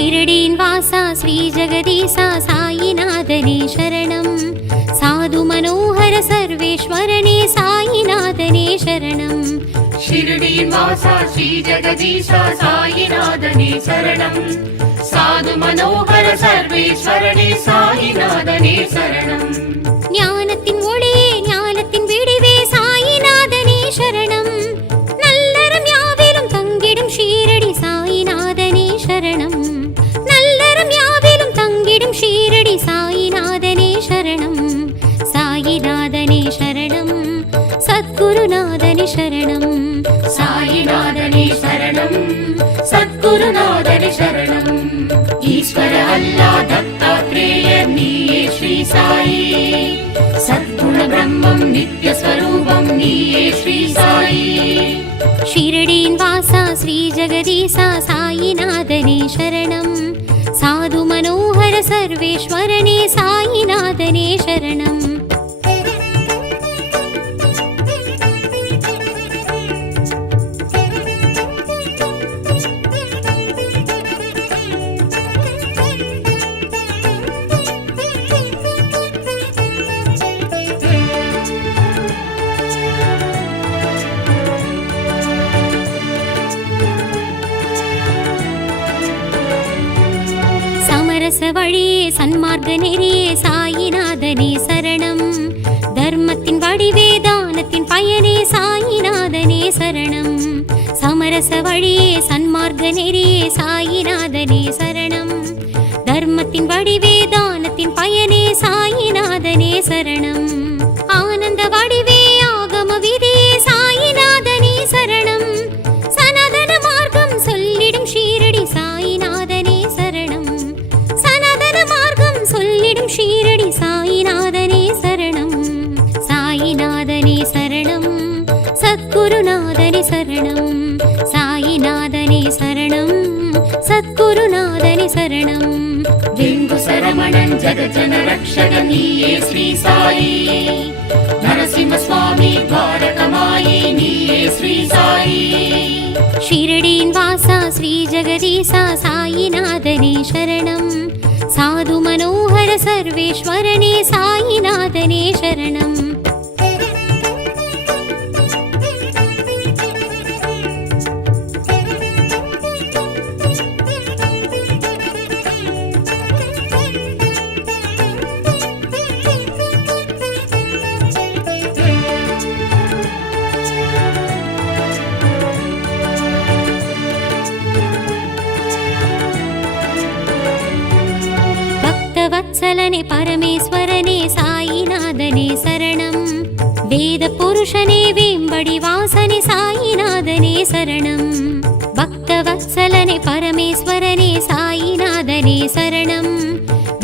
शिरडीन् वासा श्री जगदीशा साईनाथने शरणं साधु मनोहर सर्वेश्वरने साईनाथने शरणं शिरडीन् वासा श्री जगदीशा साईनाथने शरणं साधु मनोहर सर्वेश्वरने साईनाथने शरणं ஞானத்தின் ஒளியே ஞானத்தின் விடிவே சாயிநாதனே சரணம் நல்லறம் யாவிலும் தங்கிடும் ஷீரடி சாயிநாதனே சரணம் நல்லறம் யாவிலும் தங்கிடும் ஷீரடி சாயிநாதனே சரணம் சாயிநாதனே சரணம் சத்குருநாதனே சரணம் साईनाथने शरणं सद्गुरुनाथने शरणं ईश्वर अल्लाह दत्तात्रेय नीये श्री साई सद्गुण ब्रह्मं नित्य स्वरूपं नीये श्री साई शिरडीन् वासा श्री जगदीशा साईनाथने शरणं साधु मनोहर सर्वेश्वरने साईनाथने शरणं வழியே சன்மார்க்க நெறியே சாயிநாதனே சரணம் தர்மத்தின் வடிவே தானத்தின் பயனே சாயிநாதனே சரணம் சமரச வழியே சன்மார்க்க நெறியே சாயிநாதனே சரணம் தர்மத்தின் வடிவே தானத்தின் பயனே சாயிநாதனே சரணம் ஆனந்த வடிவே ஆகம விதியே சாயிநாதனே சரணம் சனாதன மார்க்கம் சொல்லிடும் ஷீரடி சாயிநாதனே சரணம் சொல்லிடும் ஷீரடி சாயிநாதனே சரணம் சாயிநாதனே சரணம் சத்குருநாதனே சரணம் சாயிநாதனே சரணம் சத்குருநாதனே சரணம் வெங்கு சரமணன் ஜகஜன ரக்ஷக நீயே ஸ்ரீ சாயி நரசிம்ம சுவாமி துவாரகமாயி நீயே ஸ்ரீ சாயி ஷிரடீன் வாசா ஸ்ரீ ஜகதீசா சாயிநாதனே சரணம் साधु मनोहर सर्वेश्वरने साईनाथने शरणं वत्सलने परमेश्वरने साईनाथने शरणं वेद पुरुषने वेंबडी वासने साईनाथने शरणं भक्तवत्सलने परमेश्वरने साईनाथने शरणं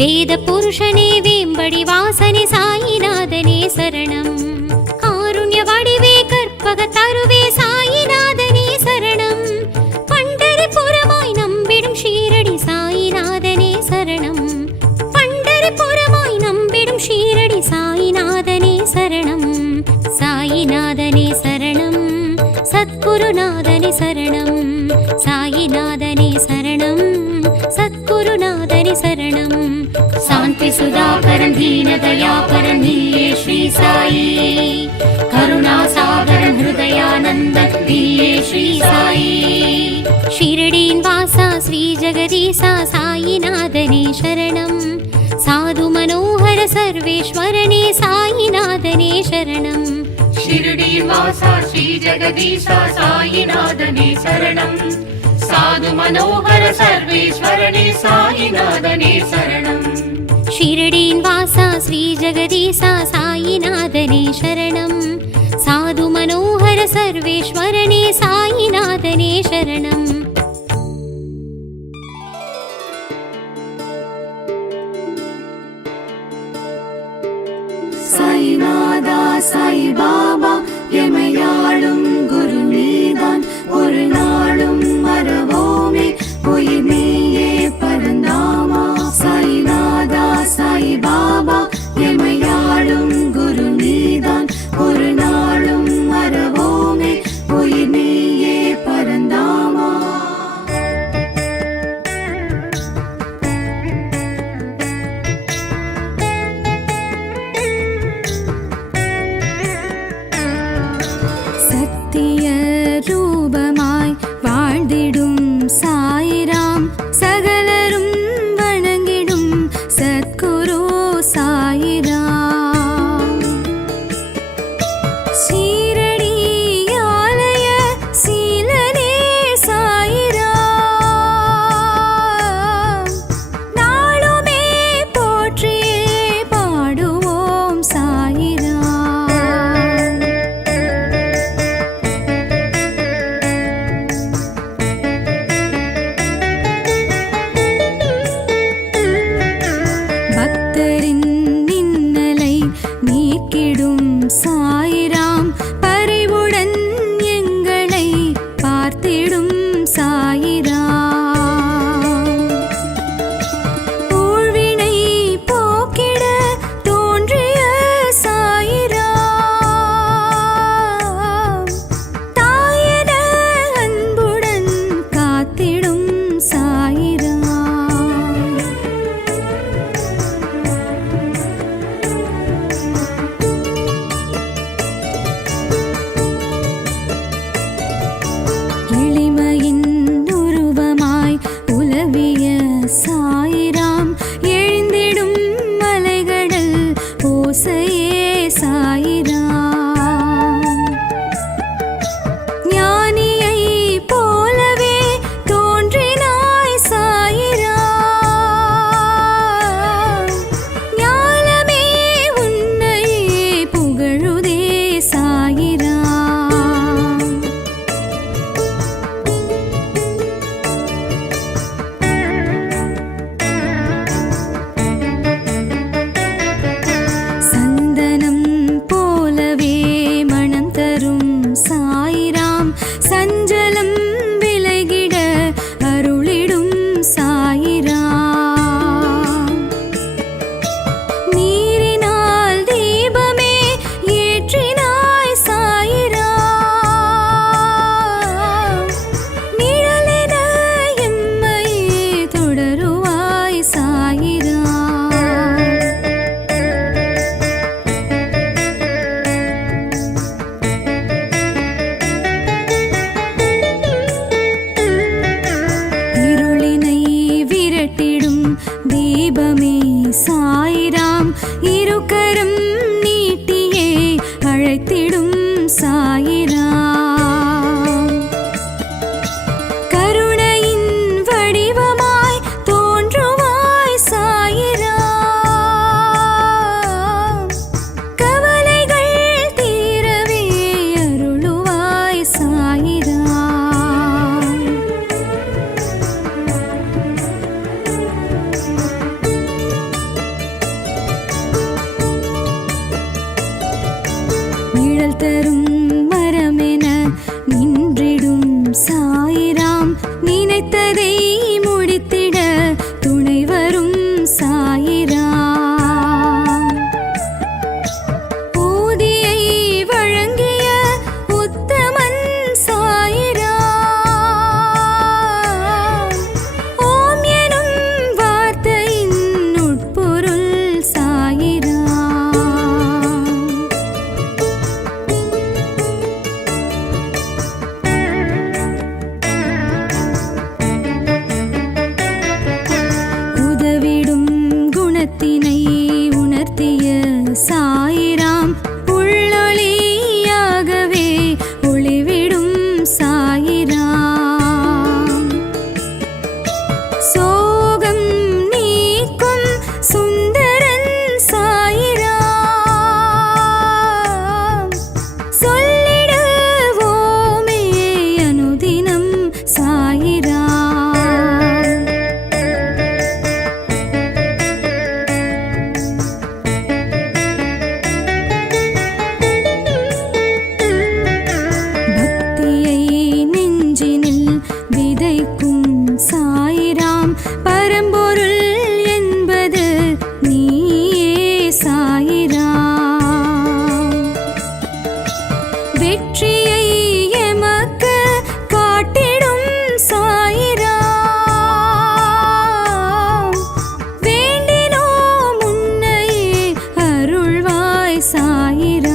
वेद पुरुषने वेंबडी वासने साईनाथने शरणं कारुण्य वडिवे कर्पग तरुवे साईनाथने शरणं पंडरिपुरमाय नंबिडुम ஷீரடி साईनाथने शरणं புறமாய் நம்பிடும் ஷீரடி சாயிநாதனே சரணம் சாயிநாதனே சரணம் சத்குருநாதனே சரணம் சாயிநாதனே சரணம் சத்குருநாதனே சரணம் சாந்தி சுதாகரன் தீன தயாகரன் நீயே ஸ்ரீ சாயி கருணா சாகரன் ஹிருதயானந்தன் நீயே ஸ்ரீ சாயி ஷிரடீன் வாசா ஸ்ரீ ஜகதீசா சாயிநாதனே சரணம் साधु मनोहर सर्वेश्वरने साईनाथने शरणं शिरडीन् वासा श्री जगदीशा साईनाथने शरणं साधु मनोहर सर्वेश्वरने साईनाथने शरणं शिरडीन् वासा श्री जगदीशा साईनाथने शरणं साधु मनोहर सर्वेश्वरने साईनाथने शरणं சாய்நாதா சாய் பாபா எமையாளும் குரு நீதான் ஒரு நாளும் மறவோமே உயிர் நீயே பரந்தாமா சாய்நாதா சாய் பாபா எமையாளும் குரு நீதான் ஒரு நாளும் மறவோமே உயிர் நீயே பரந்தாமா நினைத்ததை முடித்திட துணை வரும் சாயிராம். ஊதியை வழங்கிய உத்தமன் சாயிராம். ஓம் எனும் வார்த்தையின் உட்பொருள் சாயிராம். உதவிடும் குணத்தினை உணர்த்திய சாயிராம். உள்ளொளியாகவே ஒளிவிடும் சாயிராம். சோகம் நீக்கும் சுந்தரன் சாயிராம். சொல்லிடுவோமே அனுதினம் சாயிராம். பக்தியை நெஞ்சினில் விதைக்கும் சாயிராம். பரம்பொருள் என்பது நீயே சாயிராம். வெற்றியை எமக்கு காட்டிடும் சாயிராம். வேண்டினோம் உன்னையே அருள்வாய் சாயிராம்.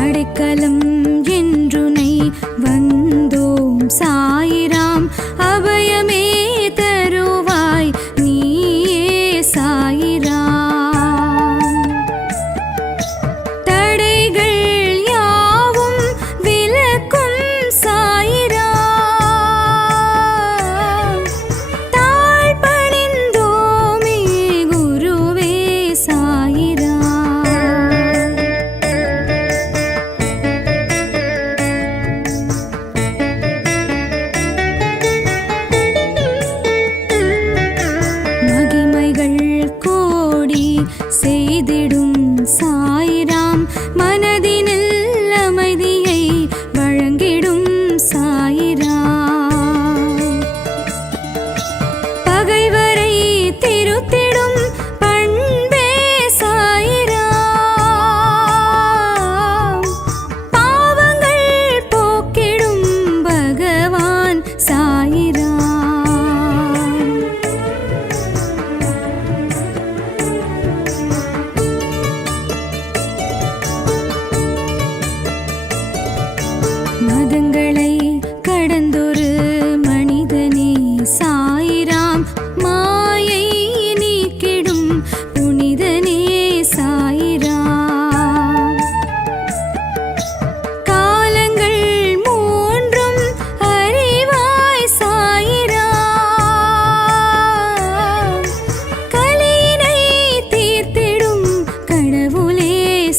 அடைக்கலம் என்றுனை வந்தோம் சாயிராம். அபயமே தருவாய் நீயே சாயிராம். தடைகள் யாவும் விலக்கும் சாயிராம். தாழ்பணிந்தோமே குருவே சாயிராம். மகிமைகள் கோடி செய்திடும் சாயிராம். மனதினில் அமைதியை வழங்கிடும் சாயிராம். பகைவரை திருத்திடும் பண்பே சாயிராம். பாவங்கள் போக்கிடும் பகவான் சாயிராம். மதங்களை கடந்தொரு மனிதனே சாயிராம். மாயை நீக்கிடும் புனிதனே சாயிராம். காலங்கள் மூன்றும் அறிவாய் சாயிராம். கலியினை தீர்த்திடும் கடவுளே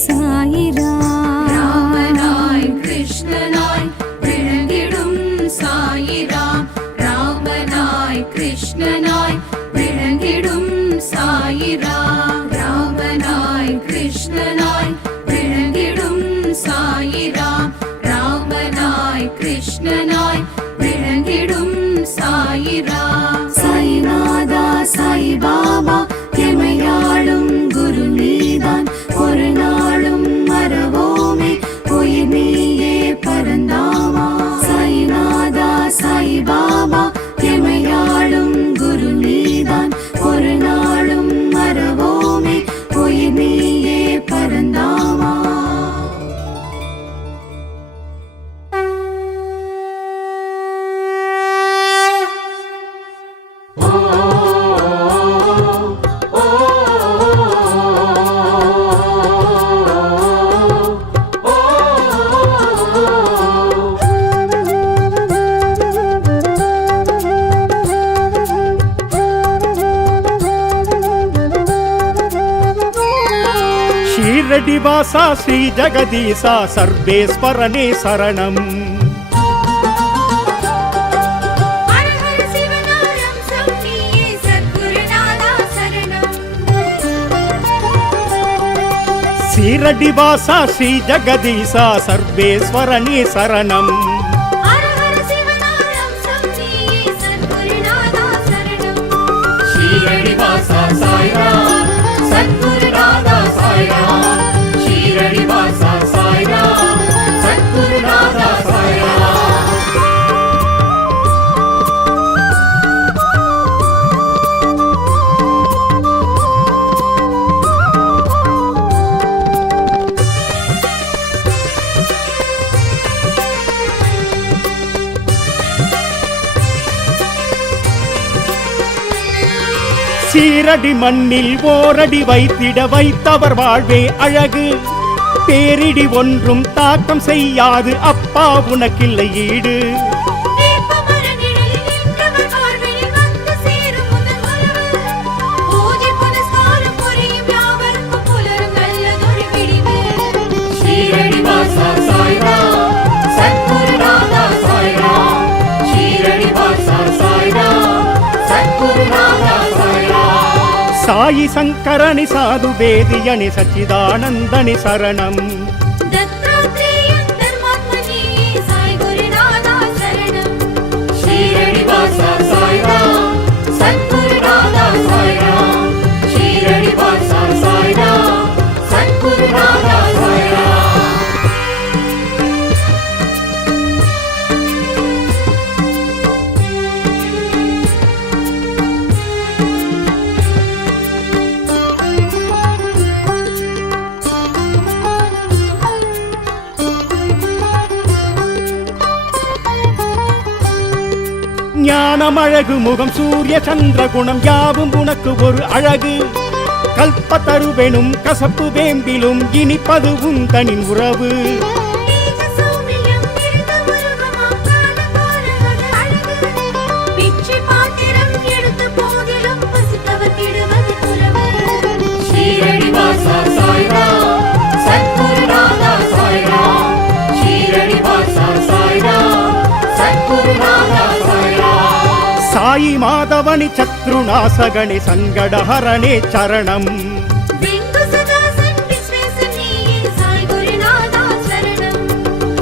சாயிராம். ராமனாய் கிருஷ்ணனாய் விளங்கிடும் சாயிராம். ராமனாய் கிருஷ்ணனாய் விளங்கிடும் சாயிராம். ராமனாய் கிருஷ்ணனாய் விளங்கிடும் சாயிராம். ராமனாய் கிருஷ்ணனாய் விளங்கிடும் சாயிராம். சாயிநாதா சாய் பாபா எமையாளும் குரு நீதான். ஒரு நாளும் மறவோமே உயிர் நீயே பரந்தாமா. சாயிநாதா சாய் பாபா எமையாளும் குரு நீதான். ஒரு நாளும் மறவோமே உயிர் நீயே பரந்தாமா. ஷீரடிவாசா ஸ்ரீ ஜெகதீசா சர்வேஸ்வரனே சரணம். ஹர ஹர சிவனாரம் சௌமியே சத்குருநாதா சரணம். ஷீரடி வாசா ஸ்ரீ ஜெகதீசா சர்வேஸ்வரனே சரணம். ஹர ஹர சிவநாமம் சம்மியே சத்குருநாதா சரணம். ஷீரடி வாசா சாய்ராம் சத்குருநாதா சாய்ராம். ஷீரடி வாசா சாய்ராம் சத்குருநாதா சாய்ராம். சீரடி மண்ணில் ஓரடி வைத்திட வைத்தவர் வாழ்வே அழகு. பேரிடி ஒன்றும் தாக்கம் செய்யாது அப்பா உனக்கில்லை ஈடு. வேப்பமர நிழலில் நின்றவர் பார்வையில் வந்து சேரும் முதல் உறவு. பூஜை புனஸ்காரம் புரியும் யாவருக்கும் புலரும் நல்லதொரு விடிவு. ஷீரடி வாசா சாய்ராம் சத்குருநாதா சாய்ராம். ஷீரடி வாசா சாய்ராம் சத்குருநாதா சாய்ராம். சாயி சங்கரனி சாது வேதியனி சச்சிதானந்தனி சரணம். தத்தாத்ரேயன் தர்மாத்மனியே சாய் குருநாதா சரணம். ஷீரடி வாசா சாய்ராம் சத்குருநாதா சாய்ராம். ஷீரடி வாசா சாய்ராம் சத்குருநாதா சாய்ராம். ஞானமழகு முகம் சூரிய சந்திர குணம் யாவும் உனக்கு ஒரு அழகு. கல்பத்தருவெனும் கசப்பு வேம்பிலும் இனிப்பது உந்தனின் உறவு. நீச்ச சௌமியம் நிறைந்த உருவமாம் காண அழகு. பிச்சை பாத்திரம் எடுத்த போதிலும் பசித்தவர் கெடுவது துறவு. ஷீரடி வாசா சாய்ராம் சத்குருநாதா சாய்ராம். ஷீரடி வாசா சாய்ராம் சத்குருநாதா சாய்ராம். சாயி மாதவனி சத்ருநாசகணி சங்கடஹரணே சரணம். பிந்து சதாசன் விஸ்வேசனியே சாய் குருநாதா சரணம்.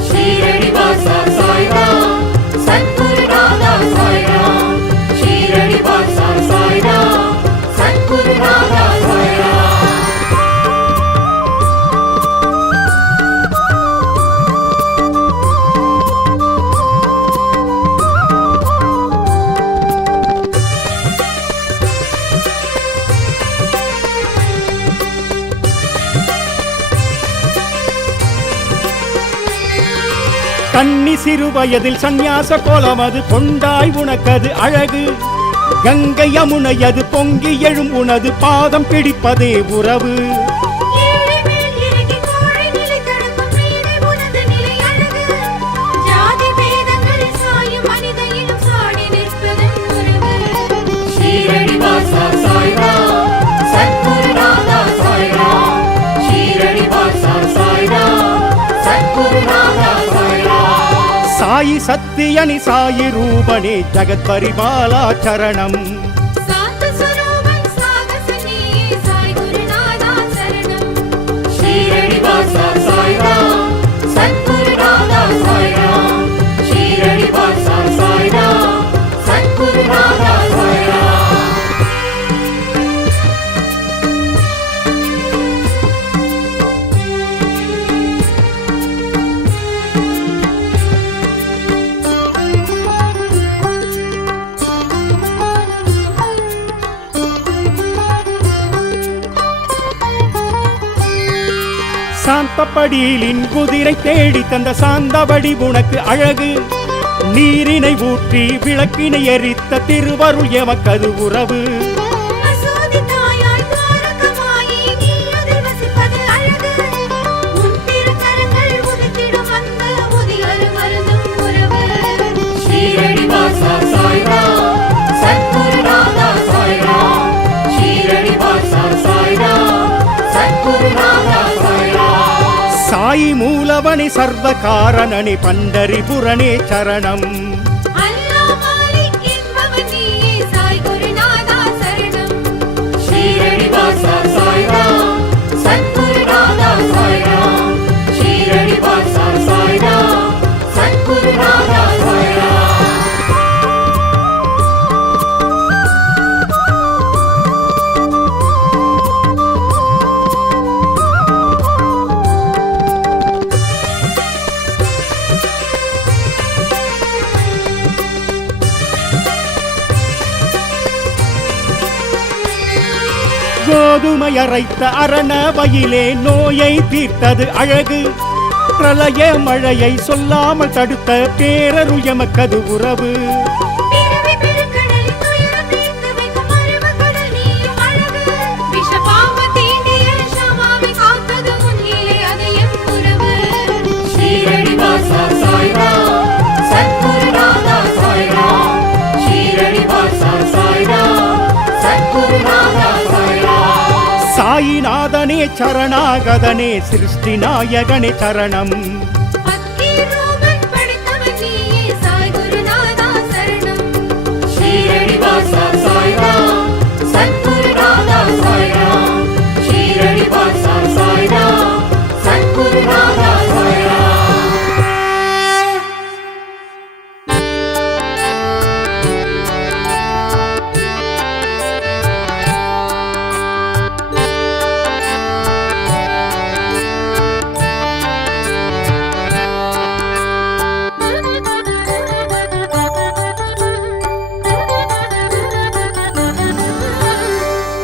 ஷீரடி வாசா சாய்ராம் சத்குருநாதா சாய்ராம். ஷீரடி வாசா சாய்ராம் சத்குருநாதா சாய்ராம். கன்னி சிறு வயதில் சந்நியாச கோலமது கொண்டாய் உனக்கது அழகு. கங்கை யமுனையது பொங்கி எழும் உனது பாதம் பிடிப்பதே உறவு. ஏழை மேல் இறங்கி கோழை நிலை தடுக்கும் மேலே உனது நிலை அழகு. ஜாதி பேதங்களில் சாயும் மனித இனம் சாடி நிற்பதன் உறவு. ஷீரடி வாசா சாய்ராம் சத்குருநாதா சாய்ராம். ஷீரடி வாசா சாய்ராம் சத்குருநாதா சாய்ராம். சாயி சத்தியனி சாயி ரூபனே ஜகத் பரிபாலா சரணம். சாந்த ஸ்வரூபன் சாகசனியே சாய் குருநாதா சரணம். ஷீரடி வாசா சாய்ராம் சத்குருநாதா சாய்ராம். ஷீரடி வாசா சாய்ராம் சத்குருநாதா சாய்ராம். சாந்தப்படியிலின் குதிரை தேடி தந்த சாந்தபடி உனக்கு அழகு. நீரினை ஊற்றி விளக்கினை எரித்த திருவருள் எமக்கது உறவு. மசூதி தாயாய் துவாரகமாயி நீ அதில் வசிப்பது அழகு. உன் திருக்கரங்கள் உதித்திடும் அந்த உதியரு மருந்தும் உறவு. ஷீரடி வாசா சாய்ராம் சத்குருநாதா சாய்ராம். ஷீரடி வாசா சாய்ராம் சத்குருநாதா சாய்ராம். சாயி மூலவனி சர்வ காரணனி பண்டரிபுரனே சரணம். அல்லாஹ் மாலிக் என்பவன் நீயே சாய் குருநாதா சரணம். ஷீரடி வாசா சாய்ராம் சத்குருநாதா சாய்ராம். கோதுமை அரைத்த அரணவையிலே நோயை தீர்த்தது அழகு. பிரளய மழையை சொல்லாமல் தடுத்த பேரருள் எமக்கது உறவு. பிறவி பெருங்கடலில் துயரம் தீர்த்து வைக்கும் அருமகடல் நீயும் அழகு. விஷ பாம்பு தீண்டிய ஷமாவை காத்தது முன்னிலே அது எம் உறவு. ஷீரடி வாசா சாய்ராம் சத்குருநாதா சாய்ராம். ஷீரடி வாசா சாய்ராம் சத்குருநாதா சாய்ராம். சாயிநாதனே சரணாகதனே சிருஷ்டி நாயகனே சரணம். அக்கீரூபன் படைத்தவன் நீயே சாய் குருநாதா சரணம். ஷீரடி வாசா சாய்ராம் சத்குருநாதா சாய்ராம். ஷீரடி வாசா சாய்ராம் சத்குருநாதா சாய்ராம்.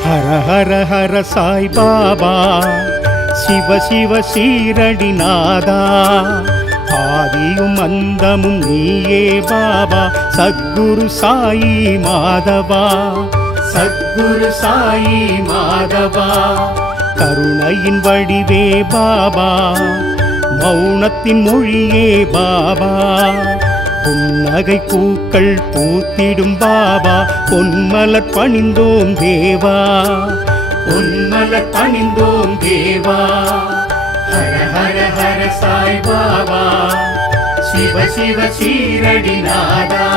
ஹர ஹர ஹர சாய் பாபா சிவ சிவ சீரடிநாதா. ஆதியும் அந்தமும் நீயே பாபா சத்குரு சாயி மாதவா. சத்குரு சாயி மாதவா கருணையின் வடிவே பாபா மௌனத்தின் மொழியே பாபா. புன்னகை பூக்கள் பூத்திடும் பாபா பொன்மலர் பணிந்தோம் தேவா. பொன்மலர் பணிந்தோம் தேவா. ஹர ஹர ஹர சாய் பாபா சிவ சிவ சீரடிநாதா.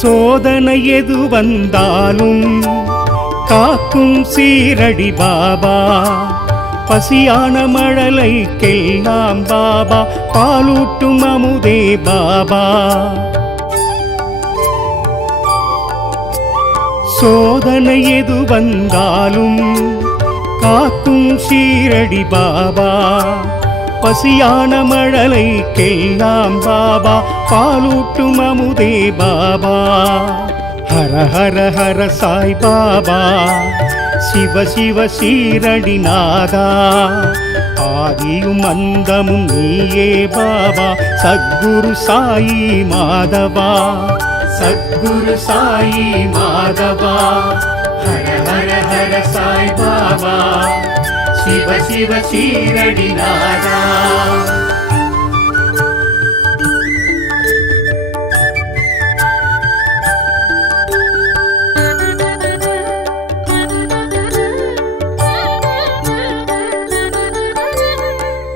சோதனை எது வந்தாலும் காக்கும் சீரடி பாபா. பசியான மழலைக்கெல்லாம் பாபா பாலூட்டும் அமுதே பாபா. சோதனை எது வந்தாலும் காக்கும் சீரடி பாபா. பசியான மழலைக்கெல்லாம் பாபா பாலூட்டும் அமுதே பாபா. ஹர ஹர ஹர சாய் பாபா சிவ சிவ சீரடிநாதா. ஆதியும் அந்தமும் நீயே பாபா சத்குரு சாயி மாதவா. சத்குரு சாயி மாதவா. ஹர ஹர ஹர சாய் பாபா சிவ சிவ சீரடிநாதா.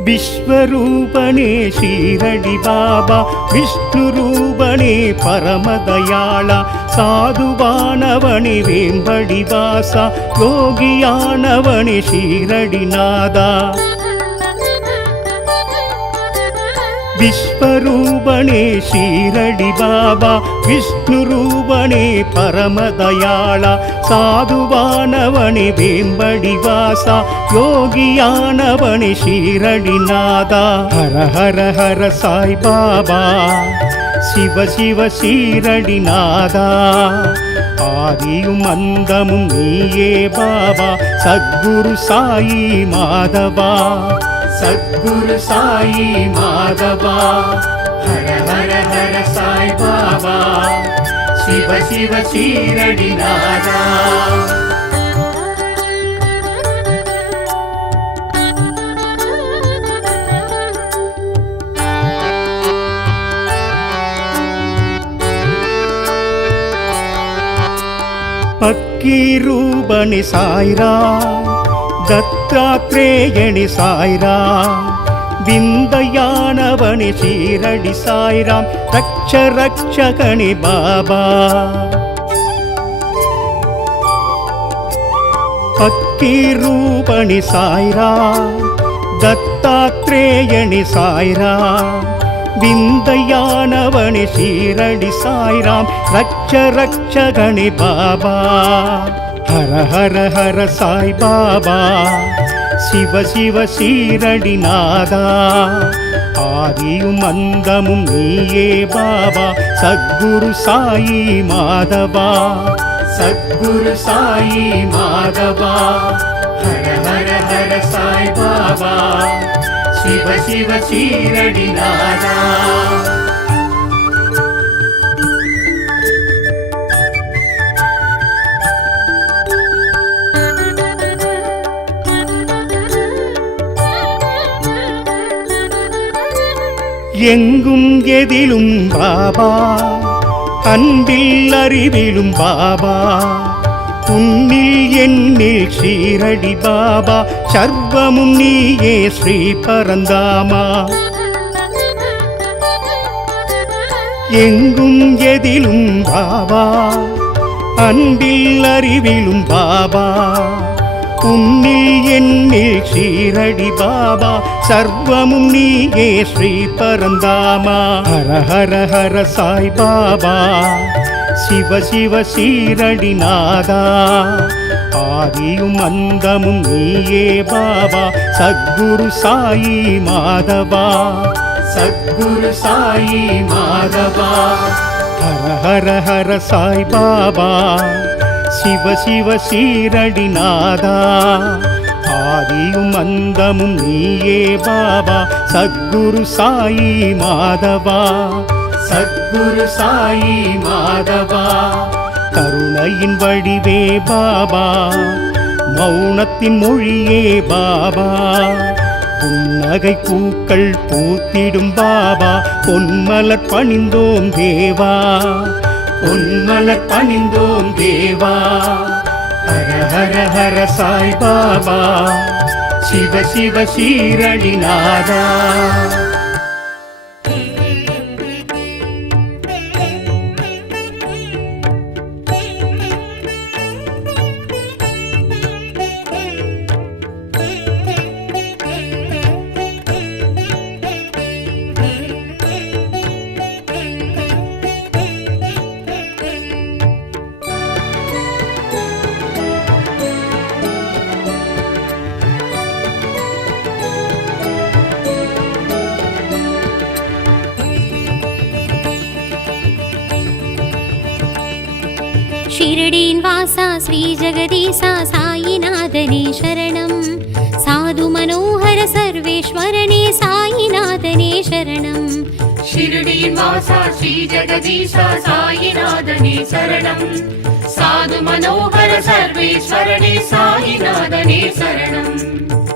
விஸ்வரூபனே ஷீரடி பாபா விஷ்ணு ரூபனே பரமதயாளா. சாதுவானவனே வேம்படி வாசா யோகியானவனே ஷீரடிநாதா. விஸ்வரூபனே ஷீரடி பாபா விஷ்ணு ரூபனே பரமதயாளா. சாதுவானவனே வேம்படி வாசா யோகியானவனே ஷீரடிநாதா. ஹர ஹர ஹர சாய் பாபா சிவ சிவ சீரடிநாதா. ஆதியும் அந்தமும் நீயே பாபா சத்குரு சாயி மாதவா. சத்குரு சாயி மாதவா. ஹர ஹர ஹர சாய் பாபா சிவ சிவ சீரடிநாதா. பக்கீரூபணி சாய்ராம் தத்தாத்ரேயணி சாய்ராம். விந்தையானவனி ஷீரடி சாய்ராம் ரக்ஷ ரக்ஷகணி பாபா. பக்கீரூபணி சாய்ராம் தத்தாத்ரேயணி சாய்ராம். விந்தையானவனி ஷீரடி சாய்ராம் ரக்ஷ ரக்ஷகணி பாபா. ஹர ஹர ஹர ஹர சாய் பாபா, சிவ சிவ சீரடிநாதா, ஆதியும் அந்தமும் நீயே பாபா, சத்குரு சாயி மாதவா, சத்குரு சாயி மாதவா. ஹர ஹர ஹர சாய் பாபா, சிவ சிவ சீரடிநாதா. எங்கும் எதிலும் பாபா, அன்பில் அறிவிலும் பாபா, உன்னில் என்னில் ஷீரடி பாபா, சர்வமும் நீயே ஸ்ரீ பரந்தாமா. எங்கும் எதிலும் பாபா, அன்பில் அறிவிலும் பாபா, உன்னில் என்னில் ஷீரடி பாபா, சர்வமும் நீயே ஸ்ரீ பரந்தாமா. ஹர ஹர ஹர சாய் பாபா, சிவ சிவ சீரடிநாதா, ஆதியும் அந்தமும் நீயே பாபா, சத்குரு சாயி மாதவா, சத்குரு சாயி மாதவா. ஹர ஹர ஹர சாய் பாபா, சிவ சிவ சீரடிநாதா, ஆதியும் அந்தமும் நீயே பாபா, சத்குரு சாயி மாதவா, சத்குரு சாயி மாதவா. கருணையின் வடிவே பாபா, மௌனத்தின் மொழியே பாபா, புன்னகை பூக்கள் பூத்திடும் பாபா, பொன்மலர் பணிந்தோம் தேவா, பொன்மலர் பணிந்தோம் தேவா. ஹர ஹர ஹர சாய் பாபா, சிவ சிவ சீரடிநாதா. ஷீரடியின் வாசா ஸ்ரீ ஜெகதீசா சாயிநாதனே சரணம், சாது மனோகர சர்வேஸ்வரனே சாயிநாதனே சரணம். ஷிரடியின் வாசா ஸ்ரீ ஜெகதீசா சாயிநாதனே சரணம், சாது மனோகர சர்வேஸ்வரனே சாயிநாதனே சரணம்.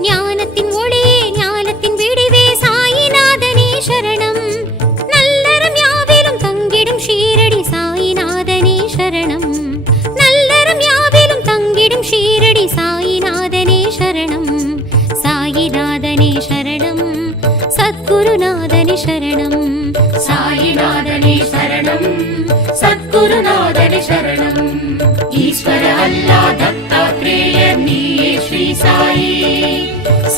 ஞானத்தின் ஒளியே ஞானத்தின் விடிவே சாயிநாதனே சரணம், நல்லறம் யாவிலும் தங்கிடும் ஷீரடி சாயிநாதனே சரணம், நல்லறம் யாவிலும் தங்கிடும் ஷீரடி சாயிநாதனே சரணம், சாயிநாதனே சரணம், சத்குருநாதனே சரணம், சாயிநாதனே சரணம், சத்குருநாதனே சரணம். ஈஸ்வர அல்லா தத்தாத்ரேய நீயே ஸ்ரீ சாயி,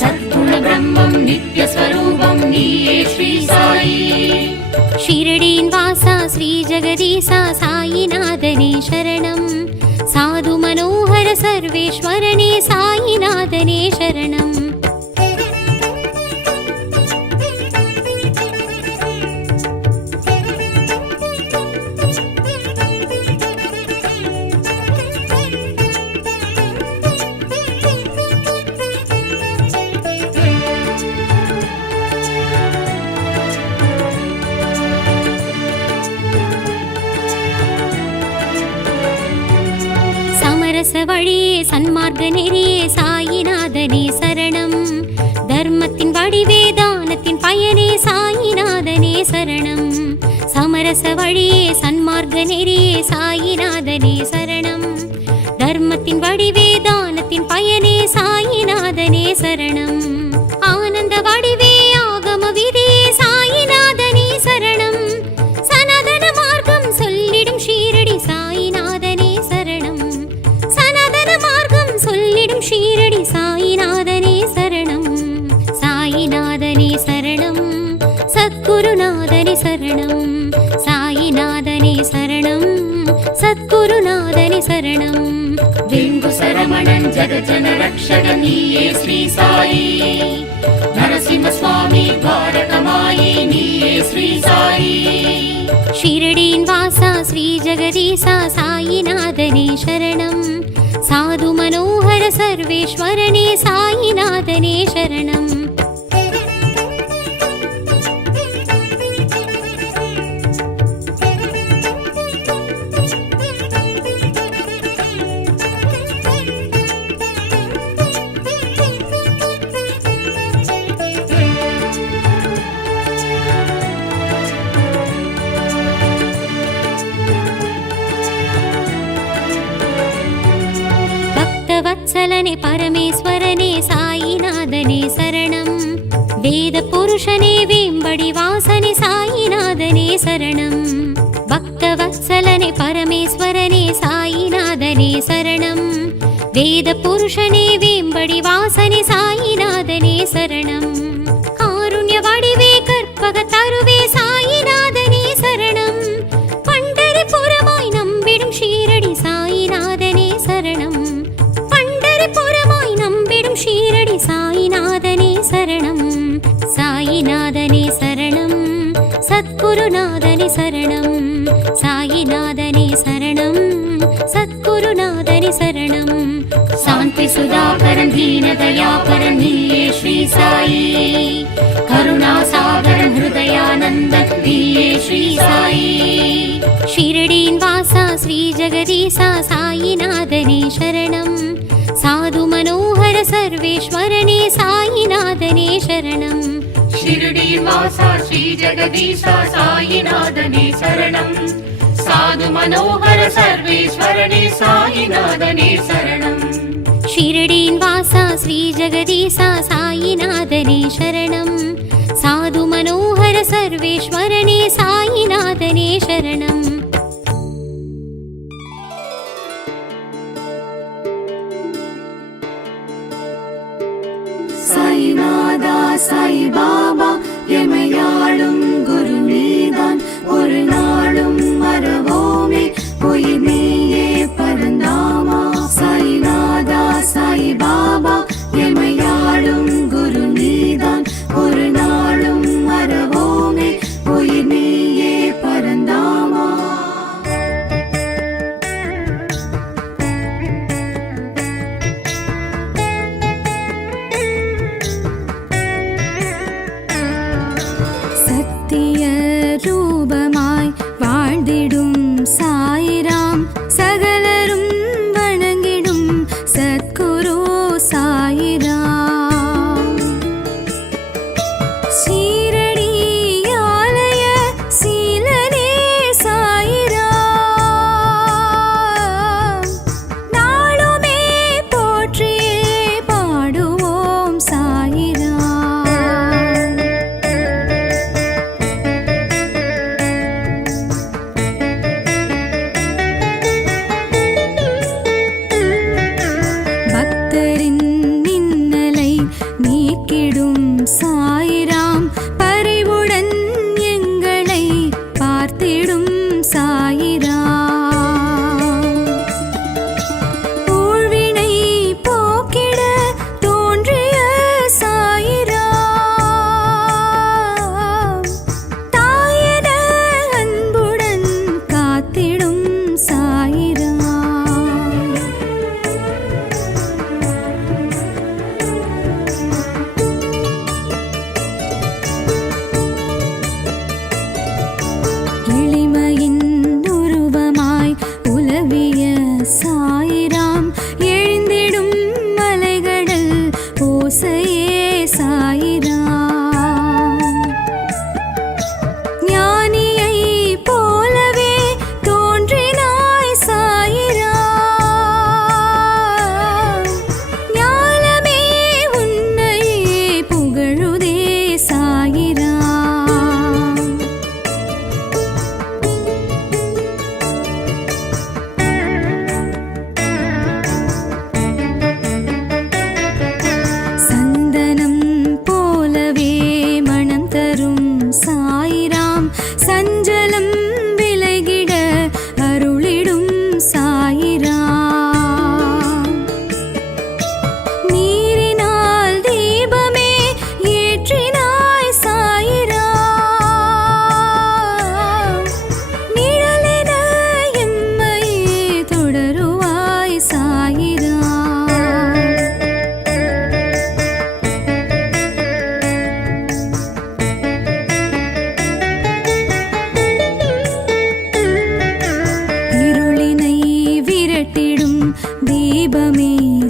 சத்குண பிரம்மம் நித்ய ஸ்வரூபம் நீயே ஸ்ரீ சாயி. ஷீரடியின் வாசா ஸ்ரீ ஜெகதீசா சாயிநாதனே சரணம், சாது மனோகர சர்வேஸ்வரனே சாயிநாதனே சரணம். சமரச வழியே சன்மார்க்க நெறியே சாயிநாதனே சரணம், தர்மத்தின் வடிவே தானத்தின் பயனே சாயிநாதனே சரணம், சமரச வழியே சன்மார்க்க நெறியே சாயிநாதனே சரணம், தர்மத்தின் வடிவே தானத்தின் பயனே சாயிநாதனே சரணம், ஆனந்த வடிவே ஆகம விதியே சாயிநாதனே சரணம், சனாதன மார்க்கம் சொல்லிடும் ஷீரடி சாயிநாதனே சரணம், சனாதன மார்க்கம் சொல்லிடும் ஷீரடி சாயிநாதனே சரணம், சாயிநாதனே சரணம், சத்குருநாதனே சரணம், சாயிநாதனே சரணம், சத்குருநாதனே சரணம். சிங்கு சரமணன் ஜகஜன ரக்ஷக நீயே ஸ்ரீ சாயி நரசிம்ம சுவாமி துவாரகமாயி நீயே ஸ்ரீ சாயி ஷிரடியின் வாசா ஸ்ரீ ஜெகதீசா சாயிநாதனே சரணம் சாது மனோகர சர்வேஸ்வரனே சாயிநாதனே சரணம் வத்சலனே பரமேஸ்வரனே சாயிநாதனே சரணம் வேத புருஷனே வேம்படி வாசனே சாயிநாதனே சரணம் பக்த வத்சலனே பரமேஸ்வரனே சாயிநாதனே சரணம் வேத புருஷனே வேம்படி வாசனே சாயிநாதனே சரணம் காருண்ய வடிவே கற்பக தருவே சாயிநாதனே சரணம் பண்டரிபுரமாய் நம்பிடும் ஷீரடி சாயிநாதனே சரணம் புறமாய் நம்பிடும் ஷீரடி சாயிநாதனே சரணம் சாயிநாதனே சரணம் சத்குருநாதனே சரணம் சாயிநாதனே சரணம் சத்குருநாதனே சரணம் சாந்தி சுதாகரன் தீன தயாபரன் நீயே ஸ்ரீ சாயி கருணா சாகரன் ஹிருதயானந்தன் நீயே ஸ்ரீ சாயி ஷிரடியின் வாசா ஸ்ரீ ஜெகதீசா சாயிநாதனே சரணம் சாது மனோகர சர்வேஸ்வரனே சாயிநாதனே சரணம் ஷிரடியின் வாசா ஸ்ரீ ஜெகதீசா சாயிநாதனே சரணம் சாது மனோகர சர்வேஸ்வரனே சாயிநாதனே சரணம் ஷிரடியின் வாசா ஸ்ரீ ஜெகதீசா சாயிநாதனே சரணம் சாது மனோகர சர்வேஸ்வரனே சாயிநாதனே சரணம் சாயிநாதா சாய் பாபா எமையாளும் குரு நீதான் ஒரு நாளும் மறவோமே உயிர் நீயே பரந்தாமா சாயிநாதா சாய் பாபா எமையாளும் குரு நீதான் ஒரு நாளும் மறவோமே உயிர் நீயே பரந்தாமா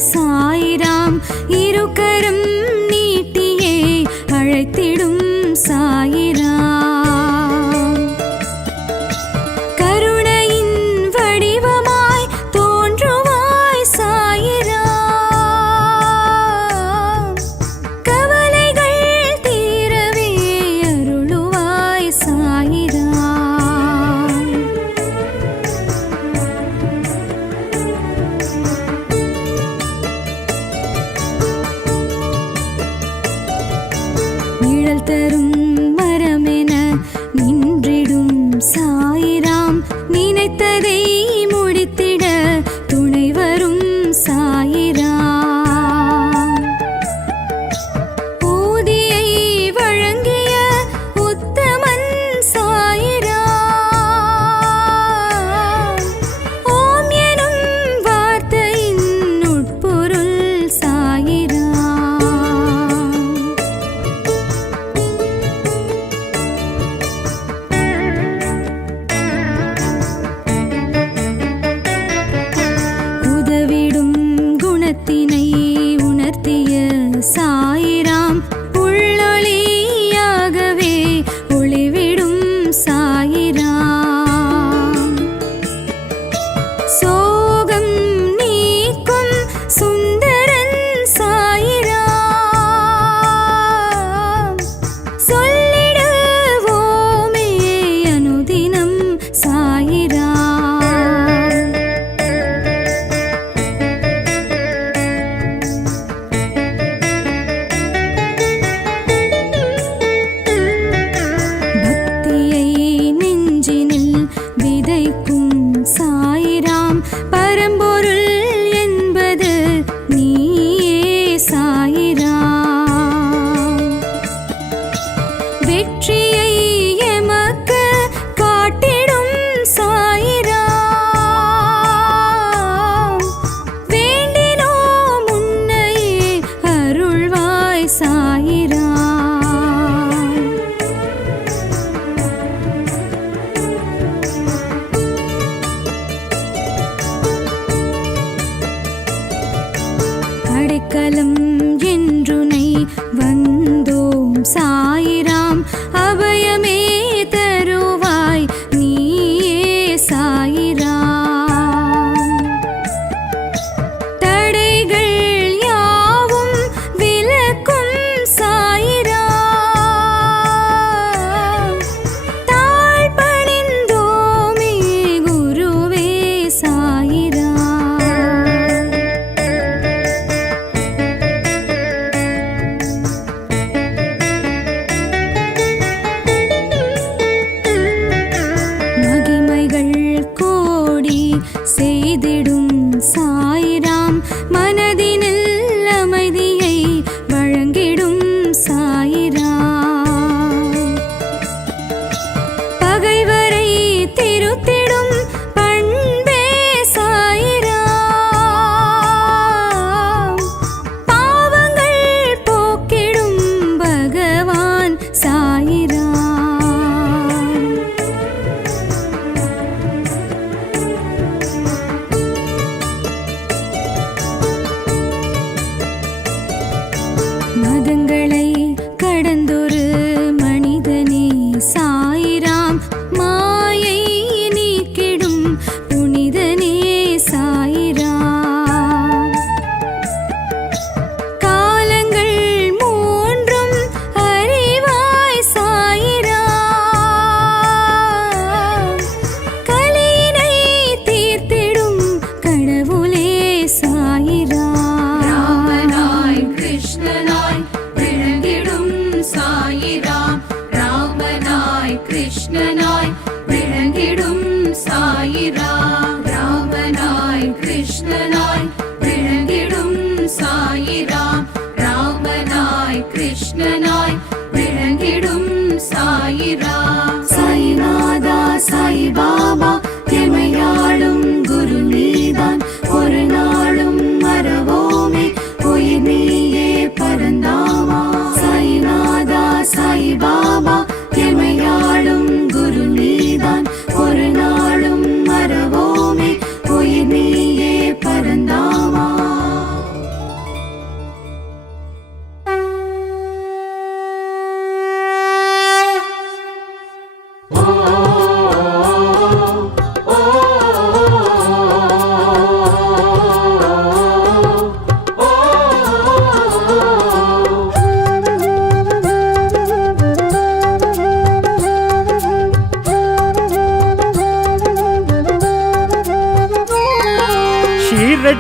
சாயிராம் இருகரம் நீட்டியே அழைத்திடும் சாயிராம் கருணையின் வடிவமாய் தோன்றுவாய் சாயிராம் கவலைகள் தீரவே அருளுவாய் சாயிராம் நிழல் தரும் மரமென நின்றிடும் சாயிராம் நினைத்ததை முடித்திட துணை வரும் சாயிராம் ஊதியை வழங்கிய உத்தமன் சாயிராம் ஓம் எனும் வார்த்தையின் உட்பொருள் சாயிராம் உதவிடும் குணத்தினை உணர்த்திய சாயிராம் உள்ளொளியாகவே ஒளிவிடும் சாயிராம் சோகம் நீக்கும் சுந்தரன் சாயிராம் சொல்லிடுவோமே அனுதினம் சாயிராம் பக்தியை நெஞ்சினில் விதைக்கும் சாயிராம் பரம்பொருள் என்பது நீயே சாயிராம் வெற்றியை எமக்கு காட்டிடும் சாயிராம் வேண்டினோம் உன்னையே அருள்வாய் சாயிராம் அடைக்கலம் என்றுனை வந்தோம் சாயிராம் அபயமே தருவாய் நீயே சாயிராம் தடைகள் யாவும் விலக்கும் சாயிராம் தாழ் பணிந்தோமே குருவே சாயிராம்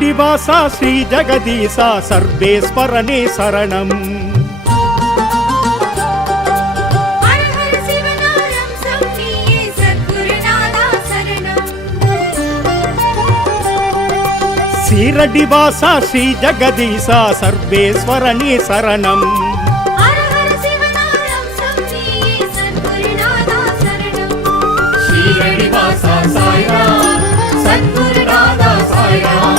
ஷீரடி வாசா ஸ்ரீ ஜெகதீசா சர்வேஸ்வரனே சரணம். ஹர ஹர சிவனாரம் சௌமியே சத்குருநாதா சரணம். ஷீரடி வாசா ஸ்ரீ ஜெகதீசா சர்வேஸ்வரனே சரணம். ஹர ஹர சிவனாரம் சௌமியே சத்குருநாதா சரணம். ஷீரடி வாசா சாய்ராம் சத்குருநாதா சாய்ராம்.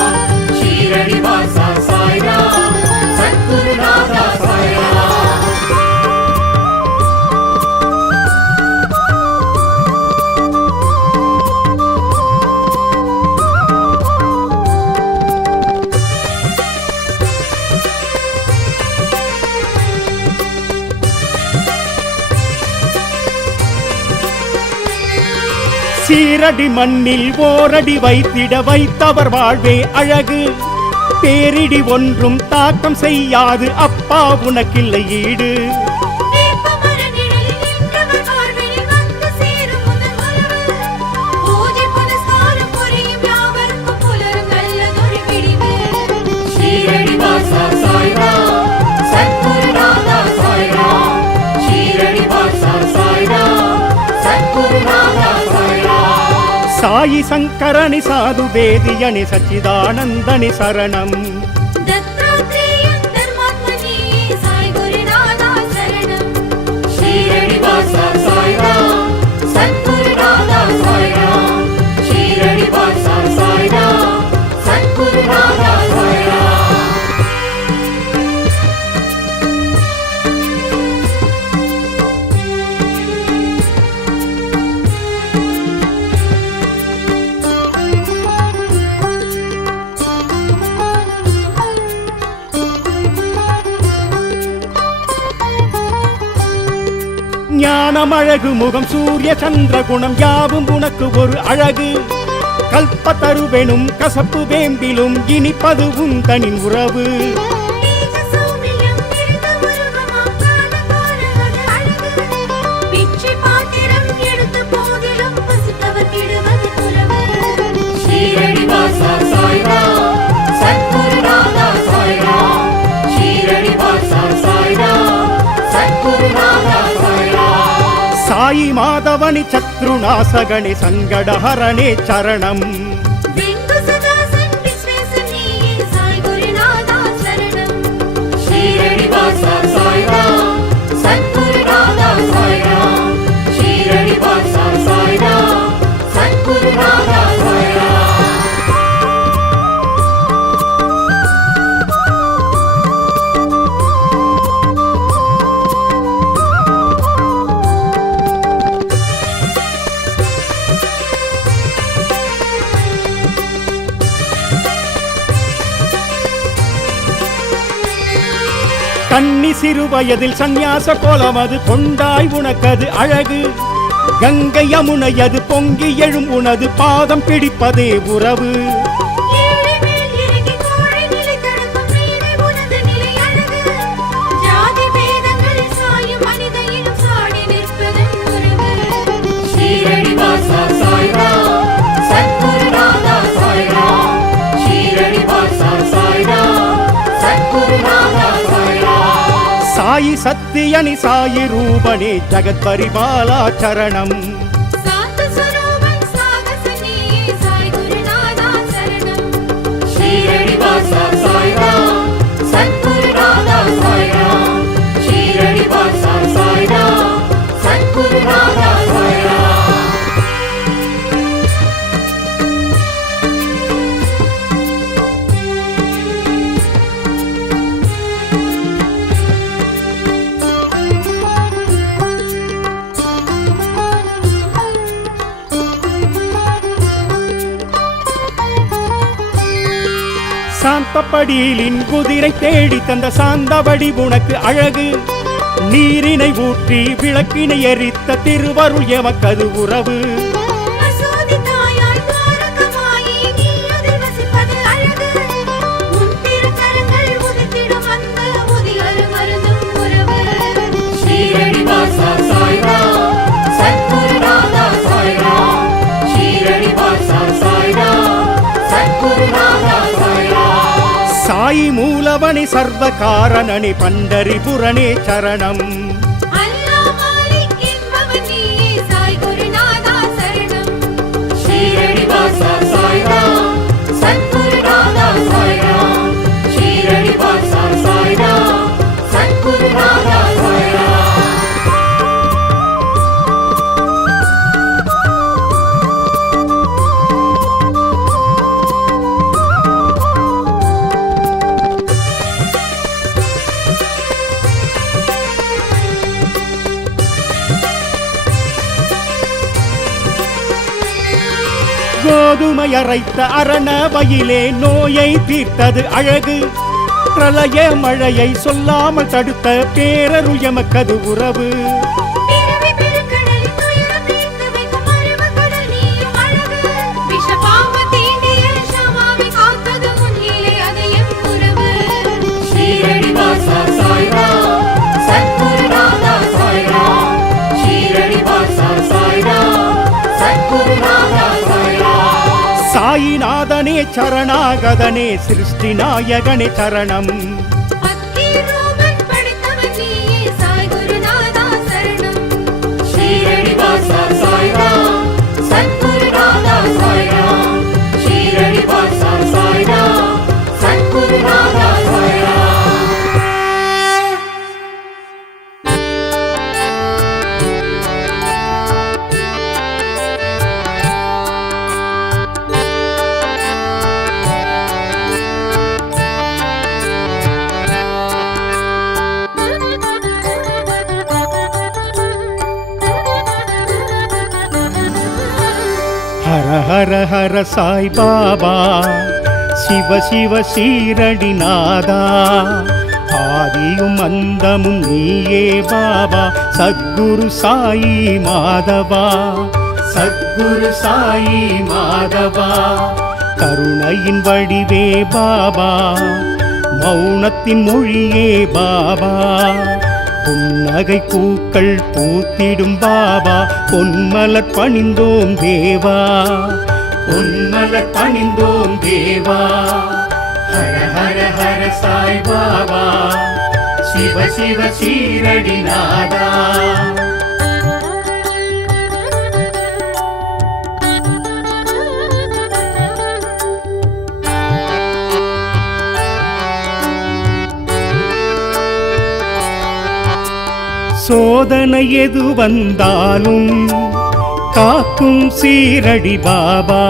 ஷீரடி வாசா சாய்ராம் சத்குருநாதா சாய்ராம். சீரடி மண்ணில் ஓரடி வைத்திட வைத்தவர் வாழ்வே அழகு. பேரிடி ஒன்றும் தாக்கம் செய்யாது அப்பா உனக்கில்லை ஈடு. வேப்பமர நிழலில் நின்றவர் வாழ்வில் வந்து சேரும் முதல் உறவு. பூஜை புனஸ்காரம் புரியும் யாவருக்கும் புலரும் நல்லதொரு விடிவு. ஷீரடி வாசா சாய்ராம் சத்குருநாதா சாய்ராம். ஷீரடி வாசா சாய்ராம் சத்குருநாதா சாய்ராம். சாயி சங்கரனி சாது வேதியனி சச்சிதானந்தனி சரணம். தத்தாத்ரேயன் தர்மாத்மனி சாய் குருநாதா சரணம். ஷீரடி வாசா சாய்ராம் சத்குருநாதா சாய்ராம். ஷீரடி வாசா சாய்ராம் சத்குருநாதா சாய்ராம். ஞானம் அழகு முகம் சூரிய சந்திர குணம் யாவும் உனக்கு ஒரு அழகு. கல்பத்தருவெனும் கசப்பு வேம்பிலும் இனிப்பது உன் தனி உறவு. நீச்ச சௌமியம் நிறைந்த உருவமாம் காண காணுவது அழகு. பிச்சை பாத்திரம் எடுத்த போதிலும் பசித்தவர் கிடுவது உறவு. ஷீரடி வாசா சாய்ராம் சத்குருநாதா சாய்ராம். ஷீரடி வாசா சாய்ராம் சத்குருநாதா சாய்ராம். சாயி மாதவனி சத்ருநாசகனி சங்கடஹரணே சரணம். பிந்து சதாசன் விஸ்வேசனி சாய் குருநாதா சரணம். ஷீரடி வாசா சாய்ராம் சத்குருநாதா சாய்ராம். ஷீரடி வாசா சாய்ராம் சத்குருநாதா சாய்ராம். கன்னி சிறு வயதில் சந்நியாச கோலமது கொண்டாய் உனக்கது அழகு. கங்கை யமுனையது பொங்கி எழும் உனது பாதம் பிடிப்பதே உறவு. ஏழை மேல் இறங்கி கோழை நிலை தடுக்கும் நீரை உனது நிலை அழகு. ஜாதி பேதங்களில் சாயும் மனித இனம் சாடி நிற்பதன் உறவு. ஷீரடி வாசா சாய்ராம் சத்குருநாதா சாய்ராம். ஷீரடி வாசா சாய்ராம் சத்குருநாதா சாய்ராம். சாயி சத்தியனி சாயி ரூபனே ஜகத் பரிபாலா சரணம். சாந்த ஸ்வரூபன் சாகசனி சாய் குருநாதா சரணம். ஷீரடி வாசா சாய்ராம் சத்குருநாதா சாய்ராம். ஷீரடி வாசா சாய்ராம் சத்குருநாதா சாய்ராம். சாந்தப்படியிலின் குதிரை தேடி தந்த சாந்தபடி உனக்கு அழகு. நீரினை ஊற்றி விளக்கினை எரித்த திருவருள் எமக்கது உறவு. மசூதி தாயாய் துவாரகமாயி நீ அதில் வசிப்பது அழகு. உன் திருக்கரங்கள் உதித்திடும் அந்த உதியொரு மருந்தும் உறவு. ஷீரடி வாசா சாய்ராம் சத்குருநாதா சாய்ராம். ஷீரடி வாசா சாய்ராம் சத்குருநாதா சாய்ராம். சாயி மூலவனி சர்வ காரணனி பண்டரிபுரனே சரணம். அல்லா மாலிக் என்பவன் நீயே சாய் குருநாதா சரணம். ஷீரடி வாசா சாய்ராம் சத்குருநாதா சாய்ராம். ஷீரடி வாசா சாய்ராம் சத்குருநாதா சாய்ராம். கோதுமை அரைத்த அரணவையிலே நோயை தீர்த்தது அழகு. பிரளய மழையை சொல்லாமல் தடுத்த பேரருள் எமக்கது உறவு. பிறவி பெருங்கடலில் துயரம் தீர்த்து வைக்கும் அருவக்கடல் நீயும் அழகு. விஷபாவ தீண்டிய ஷமாவை காத்தது முன்னிலை அது எம் உறவு. ஷீரடி வாசா சாய்ராம் சத்குருநாதா சாய்ராம். ஷீரடி வாசா சாய்ராம் சத்குருநாதா சாய்ராம். சாயிநாதனே சரணாகதனே சிருஷ்டி நாயகனே சரணம். பக்கீர் ரூபன் படைத்தவன் நீயே சாய் குருநாதா சரணம். ஷீரடி வாசா சாய்ராம் சத்குருநாதா சாய்ராம். ஷீரடி வாசா சாய்ராம் சத்குருநாதா சாய்ராம். ஹர ஹர ஹர சாய் பாபா சிவ சிவ சீரடிநாதா. ஆதியும் அந்தமும் நீயே பாபா சத்குரு சாயி மாதவா. சத்குரு சாயி மாதவா கருணையின் வடிவே பாபா மௌனத்தின் மொழியே பாபா. புன்னகை பூக்கள் பூத்திடும் பாபா பொன்மலர் பணிந்தோம் தேவா. பொன்மலர் பணிந்தோம் தேவா. ஹர ஹர ஹர சாய் பாபா சிவ சிவ சீரடிநாதா. சோதனை எது வந்தாலும் காக்கும் சீரடி பாபா.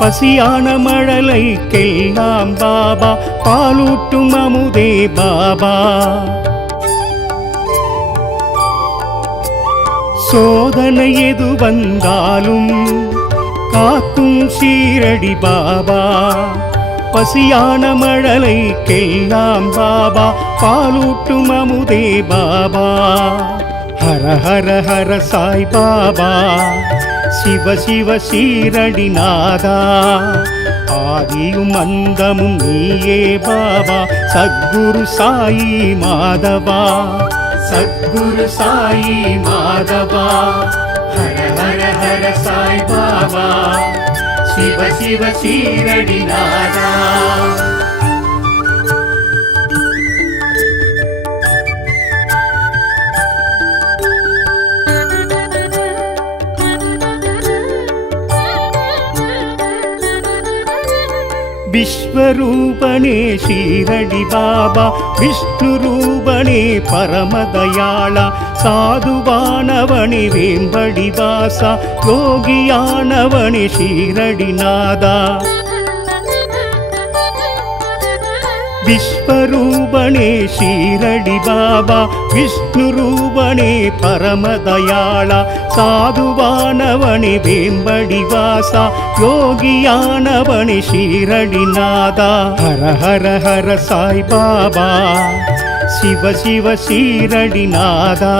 பசியான மழலைக்கெல்லாம் பாபா பாலூட்டும் அமுதே பாபா. சோதனை எது வந்தாலும் காக்கும் சீரடி பாபா. பசியான மழலைக்கெல்லாம் பாபா பாலூட்டும் அமுதே பாபா. ஹர ஹர ஹர சாய் பாபா சிவ சிவ சீரடிநாதா. ஆதியும் அந்தமும் நீயே பாபா சத்குரு சாயி மாதவா. சத்குரு சாயி மாதவா. ஹர ஹர ஹர சாய் பாபா சிவ சிவ சீரடிநாதா. விஸ்வரூபனே ஷீரடி பாபா விஷ்ணு ரூபனே பரமதயாளா. சாதுவானவனே வேம்படி வாசா யோகியானவனே ஷீரடிநாதா. விஸ்வரூபனே ஷீரடி பாபா விஷ்ணு ரூபனே பரமதயாளா. சாதுவானவனே வேம்படி வாசா யோகியானவனே ஷீரடிநாதா. ஹர ஹர ஹர சாய் பாபா சிவ சிவ சீரடிநாதா.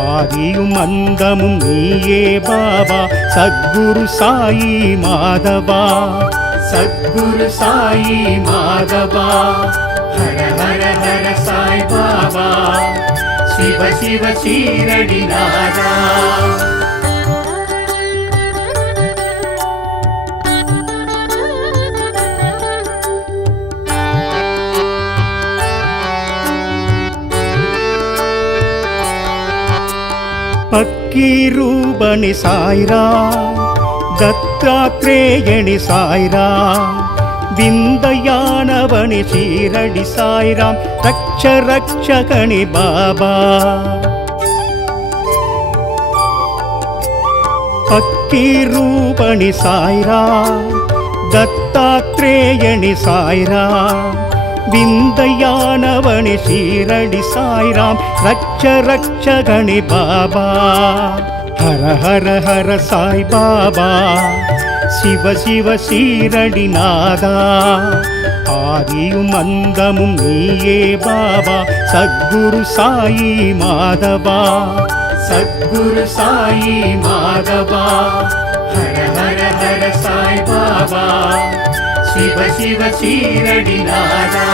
ஆதியும் அந்தமும் நீயே பாபா சத்குரு சாயி மாதவா. சத்குரு சாயி மாதவா. ஹர ஹர ஹர சாய் பாபா சிவ சிவ சீரடிநாதா. பக்கீரூபணி சாய்ராம் தத்தாத்ரேயணி சாய்ராம் விந்தயானவனி ஷீரடி சாய்ராம் ரக்ஷ ரக்ஷகணி பாபா பக்கீரூபணி சாய்ராம் தத்தாத்ரேயணி சாய்ராம் விந்தயானவனி ஷீரடி சாய்ராம் ரக்ஷ ரக்ஷகணி பாபா ஹர ஹர ஹர சாய் பாபா சிவ சிவ ஷீரடி நாதா ஆதியும் அந்தமும் நீயே பாபா சத்குரு சாயி மாதவா சத்குரு சாயி மாதவா ஹர ஹர ஹர சாய் பாபா சிவ சிவ ஷீரடி நாதா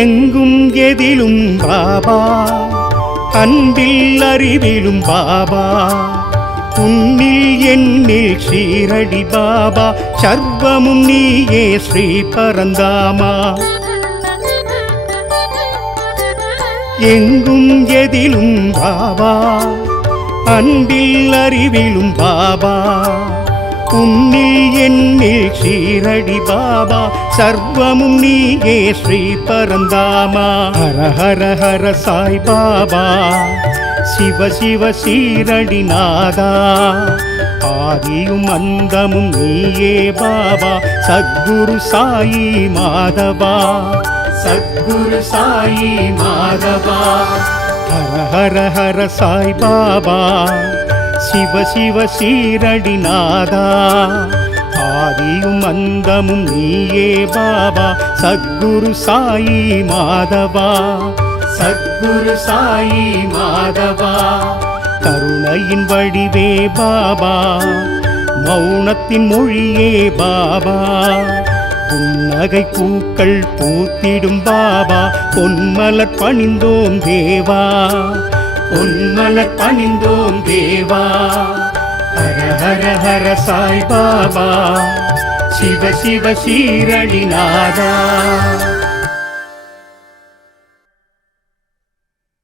எங்கும் எதிலும் பாபா அன்பில் அறிவிலும் பாபா உன்னில் என்னில் ஷீரடி பாபா சர்வமும் நீயே ஸ்ரீ பரந்தாமா எங்கும் எதிலும் பாபா அன்பில் அறிவிலும் பாபா உன்னில் என்னில் ஷீரடி பாபா சர்வமும் நீயே ஸ்ரீ பரந்தாமா ஹர ஹர ஹர சாய் பாபா சிவ சிவ ஷீரடி நாதா ஆதியும் அந்தமும் நீயே பாபா சத்குரு சாயி மாதவா சத்குரு சாயி மாதவா ஹர ஹர ஹர சாய் பாபா சிவ சிவ ஷீரடி நாதா ஆதியும் அந்தமும் நீயே பாபா சத்குரு சாயி மாதவா சத்குரு சாயி மாதவா கருணையின் வடிவே பாபா மௌனத்தின் மொழியே பாபா புன்னகை பூக்கள் பூத்திடும் பாபா பொன்மலர் பணிந்தோம் தேவா பொன்மலர் பணிந்தோம் தேவா ஹர ஹர ஹர சாய் பாபா சிவ சிவ ஷீரடி நாதா